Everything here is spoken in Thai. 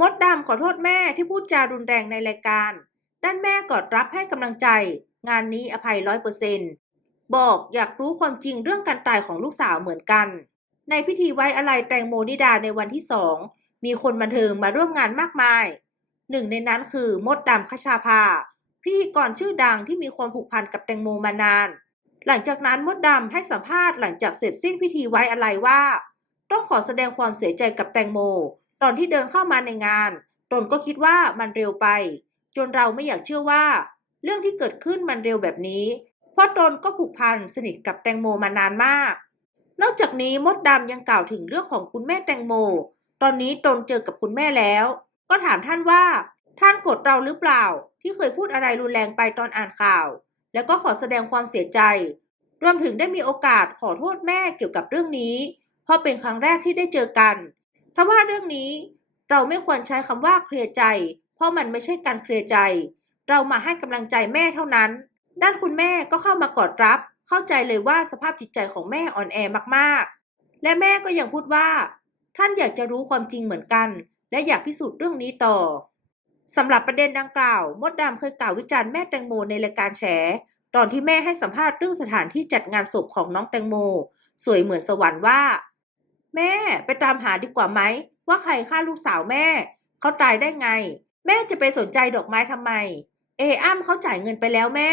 มดดำขอโทษแม่ที่พูดจารุนแรงในรายการ ด้านแม่กอดรับให้กำลังใจ งานนี้อภัยร้อยเปอร์เซนต์บอกอยากรู้ความจริงเรื่องการตายของลูกสาวเหมือนกัน ในพิธีไว้อะไรแตงโมนิดาในวันที่สองมีคนบันเทิงมาร่วมงานมากมาย หนึ่งในนั้นคือมดดำคชาภาพิธีกรชื่อดังที่มีความผูกพันกับแตงโมมานาน หลังจากนั้นมดดำให้สัมภาษณ์หลังจากเสร็จสิ้นพิธีไว้อะไรว่า ต้องขอแสดงความเสียใจกับแตงโม ตอนที่เดินเข้ามาในงาน ตนก็คิดว่ามันเร็วไป จนเราไม่อยากเชื่อว่า เรื่องที่เกิดขึ้นมันเร็วแบบนี้ เพราะตนก็ผูกพันสนิทกับแตงโมมานานมาก นอกจากนี้มดดำยังกล่าวถึงเรื่องของคุณแม่แตงโม ตอนนี้ตนเจอกับคุณแม่แล้ว ก็ถามท่านว่า ท่านโกรธเราหรือเปล่า ที่เคยพูดอะไรรุนแรงไปตอนอ่านข่าว แล้วก็ขอแสดงความเสียใจ รวมถึงได้มีโอกาสขอโทษแม่เกี่ยวกับเรื่องนี้ เพราะเป็นครั้งแรกที่ได้เจอกัน ถ้าว่าเรื่องนี้เราไม่ควรใช้คำว่าเคลียร์ใจ เพราะมันไม่ใช่การเคลียร์ใจ เรามาให้กำลังใจแม่เท่านั้น ด้านคุณแม่ก็เข้ามากอดรับ เข้าใจเลยว่าสภาพจิตใจของแม่อ่อนแอมากๆ และแม่ก็ยังพูดว่า ท่านอยากจะรู้ความจริงเหมือนกัน และอยากพิสูจน์เรื่องนี้ต่อสำหรับประเด็นดังกล่าว มดดำเคยกล่าววิจารณ์แม่แตงโมในรายการแฉ ตอนที่แม่ให้สัมภาษณ์เรื่องสถานที่จัดงานศพของน้องแตงโม สวยเหมือนสวรรค์ว่า แม่ไปตามหาดีกว่าไหม ว่าใครฆ่าลูกสาวแม่ เขาตายได้ไง แม่จะไปสนใจดอกไม้ทำไม เออ้ำเขาจ่ายเงินไปแล้วแม่